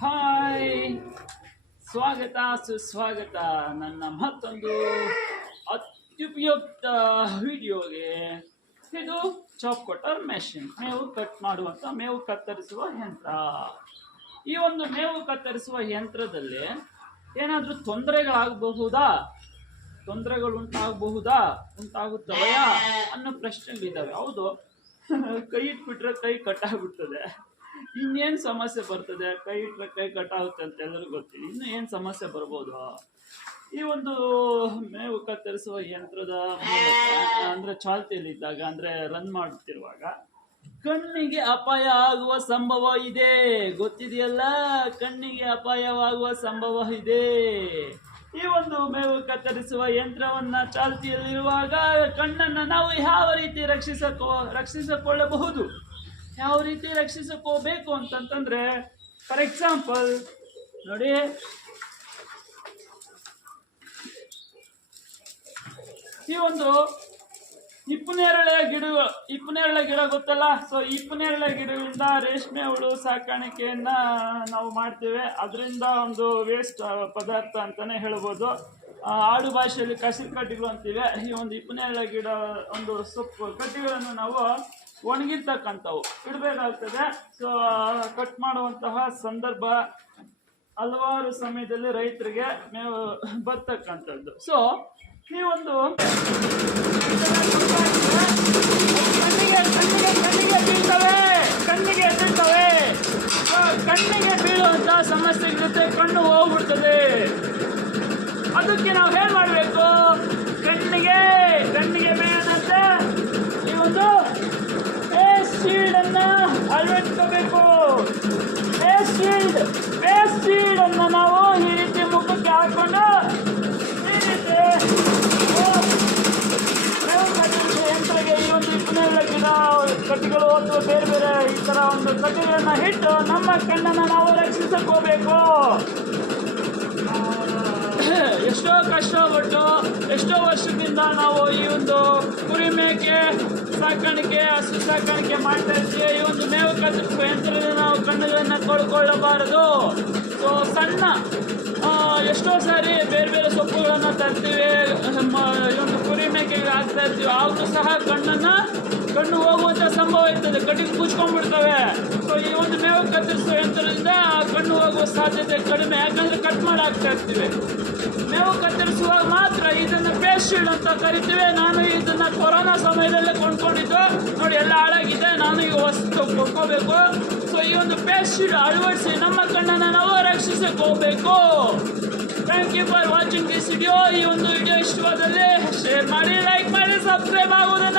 Hi. ಸ್ವಾಗತ, ಸುಸ್ವಾಗತ ನನ್ನ ಮತ್ತೊಂದು ಅತ್ಯುಪಯುಕ್ತ ವಿಡಿಯೋಗೆ. ಇದು ಚಾಪ್ ಕಟರ್ ಮೆಷಿನ್ ಮೇವು ಕಟ್ ಮಾಡುವಂಥ ಮೇವು ಕತ್ತರಿಸುವ ಯಂತ್ರ. ಈ ಒಂದು ಮೇವು ಕತ್ತರಿಸುವ ಯಂತ್ರದಲ್ಲಿ ಏನಾದರೂ ತೊಂದರೆಗಳಾಗಬಹುದಾ ತೊಂದರೆಗಳು ಉಂಟಾಗಬಹುದಾ? ಉಂಟಾಗುತ್ತವೆಯಾ? ಅನ್ನೋ ಪ್ರಶ್ನೆಗಳಿದ್ದಾವೆ. ಹೌದು. ಕೈ ಇಟ್ಬಿಟ್ರೆ ಕೈ ಕಟ್ಟಾಗ್ಬಿಡ್ತದೆ. ಇನ್ನೇನು ಸಮಸ್ಯೆ ಬರ್ತದೆ? ಕೈ ಇಟ್ಟರೆ ಕೈ ಕಟ್ಟಾಗುತ್ತೆ ಅಂತ ಎಲ್ಲರಿಗೂ ಗೊತ್ತಿದೆ ಇನ್ನು ಏನು ಸಮಸ್ಯೆ ಬರ್ಬೋದು? ಈ ಒಂದು ಮೇವು ಕತ್ತರಿಸುವ ಯಂತ್ರದ ಅಂದರೆ ಅಂದ್ರೆ ಚಾಲ್ತಿಯಲ್ಲಿದ್ದಾಗ ಅಂದರೆ ರನ್ ಮಾಡುತ್ತಿರುವಾಗ ಕಣ್ಣಿಗೆ ಅಪಾಯ ಆಗುವ ಸಂಭವ ಇದೆ. ಗೊತ್ತಿದೆಯಲ್ಲ? ಕಣ್ಣಿಗೆ ಅಪಾಯವಾಗುವ ಸಂಭವ ಇದೆ. ಈ ಒಂದು ಮೇವು ಕತ್ತರಿಸುವ ಯಂತ್ರವನ್ನ ಚಾಲ್ತಿಯಲ್ಲಿರುವಾಗ ಕಣ್ಣನ್ನ ನಾವು ಯಾವ ರೀತಿ ರಕ್ಷಿಸಕೋ, ರಕ್ಷಿಸಿಕೊಳ್ಳಬಹುದು? ಯಾವ ರೀತಿ ರಕ್ಷಿಸಿಕೋಬೇಕು ಅಂತಂತಂದ್ರೆ ಫಾರ್ ಎಕ್ಸಾಂಪಲ್ ನೋಡಿ. ಈ ಒಂದು ಇಪ್ಪನೇರಳೆ ಗಿಡ ಇಪ್ಪನೇರಳೆ ಗಿಡ ಗೊತ್ತಲ್ಲ? ಸೊ ಇಪ್ಪನೇರಳೆ ಗಿಡಗಳಿಂದ ರೇಷ್ಮೆ ಹುಳು ಸಾಕಾಣಿಕೆಯನ್ನ ನಾವು ಮಾಡ್ತೇವೆ. ಅದರಿಂದ ಒಂದು ವೇಸ್ಟ್ ಪದಾರ್ಥ ಅಂತಾನೆ ಹೇಳ್ಬೋದು. ಆಡು ಭಾಷೆಯಲ್ಲಿ ಕಸಿರು ಕಡ್ಡಿಗಳು ಅಂತೀವಿ. ಈ ಒಂದು ಇಪ್ಪನೇರಳೆ ಗಿಡ, ಒಂದು ಸೊಪ್ಪು ಕಡ್ಡಿಗಳನ್ನು ನಾವು ಒಣಗಿರ್ತಕ್ಕಂಥವು. ಇಡಬೇಕಾಗ್ತದೆ. ಕಟ್ ಮಾಡುವಂತಹ ಸಂದರ್ಭ ಹಲವಾರು ಸಮಯದಲ್ಲಿ ರೈತರಿಗೆ ಬರ್ತಕ್ಕಂಥದ್ದು. ಸೊ ಒಂದು ಕಣ್ಣಿಗೆ ಕಣ್ಣಿಗೆ ಕಣ್ಣಿಗೆ ಬೀಳ್ತವೆ. ಕಣ್ಣಿಗೆ ಕಣ್ಣಿಗೆ ಬೀಳುವಂತಹ ಸಮಸ್ಯೆ ಜೊತೆ ಕಣ್ಣು ಹೋಗ್ಬಿಡ್ತದೆ. ಅಳವಡಿಸ್ಕೋಬೇಕು ಫೇಸ್ ಶೀಲ್ಡ್ ಫೇಸ್ ಶೀಲ್ಡ್ ಅನ್ನ ನಾವು ಈ ರೀತಿ ಮುಖಕ್ಕೆ ಹಾಕೊಂಡು ಈ ರೀತಿ ಈ ಒಂದು ಇಪ್ಪನೇಳ ಗಿಡ ಕಟ್ಟಿಗಳು ಅಥವಾ ಬೇರೆ ಬೇರೆ ಈ ತರ ಒಂದು ಕಟ್ಟಿಗಳನ್ನ ಇಟ್ಟು ನಮ್ಮ ಕಣ್ಣನ್ನು ನಾವು ರಕ್ಷಿಸಕೋಬೇಕು ಎಷ್ಟೋ ಕಷ್ಟಪಟ್ಟು ಎಷ್ಟೋ ವರ್ಷದಿಂದ ನಾವು ಈ ಒಂದು ಕುರಿ ಮೇಕೆ ಸಾಕಾಣಿಕೆ, ಹಸು ಸಾಕಾಣಿಕೆ ಮಾಡ್ತಾ ಇರ್ತೀವಿ ಈ ಒಂದು ಮೇವು ಕತ್ತರಿಸುವ ಯಂತ್ರದಿಂದ ನಾವು ಕಣ್ಣುಗಳನ್ನು ಕೊಳ್ಕೊಳ್ಳಬಾರದು ಸೊ ಸಣ್ಣ ಎಷ್ಟೋ ಸಾರಿ ಬೇರೆ ಬೇರೆ ಸೊಪ್ಪುಗಳನ್ನು ತರ್ತೀವಿ. ನಮ್ಮ ಈ ಒಂದು ಕುರಿ ಮೇಕೆಗೆ ಹಾಕ್ತಾ ಇರ್ತೀವಿ. ಆದರೂ ಸಹ ಕಣ್ಣನ್ನು, ಕಣ್ಣು ಹೋಗುವಂಥ ಸಂಭವ ಇರ್ತದೆ. ಕಟ್ಟಿಗೆ ಕೂಚ್ಕೊಂಡ್ಬಿಡ್ತವೆ ಸೊ ಈ ಒಂದು ಮೇವು ಕತ್ತರಿಸುವ ಯಂತ್ರದಿಂದ ಕಣ್ಣು ಹೋಗುವ ಸಾಧ್ಯತೆ ಕಡಿಮೆ. ಯಾಕಂದರೆ ಕಟ್ ಮಾಡಿ ಹಾಕ್ತಾ ಇರ್ತೀವಿ. ಮೇವು ಕತ್ತರಿಸುವಾಗ ಮಾತ್ರ ಇದನ್ನು ಫೇಸ್ ಶೀಲ್ಡ್ ಅಂತ ಕರಿತೀವಿ. ನಾನು ಇದನ್ನ ಕೊರೋನಾ ಸಮಯದಲ್ಲೇ ಕೊಂಡ್ಕೊಂಡಿದ್ದು. ನೋಡಿ, ಎಲ್ಲ ಹಾಳಾಗಿದೆ. ನಾನು ಈಗ ವಸ್ತು ಕೊಡ್ಕೋಬೇಕು. ಸೊ ಈ ಒಂದು ಫೇಸ್ ಶೀಲ್ಡ್ ಅಳವಡಿಸಿ. ನಮ್ಮ ಕಣ್ಣನ್ನು ನಾವು ರಕ್ಷಿಸಿಕೋಬೇಕು thank you for watching this video ಈ ಒಂದು ವಿಡಿಯೋ ಇಷ್ಟವಾದಲ್ಲಿ ಶೇರ್ ಮಾಡಿ ಲೈಕ್ ಮಾಡಿ ಸಬ್ಸ್ಕ್ರೈಬ್ ಆಗೋದು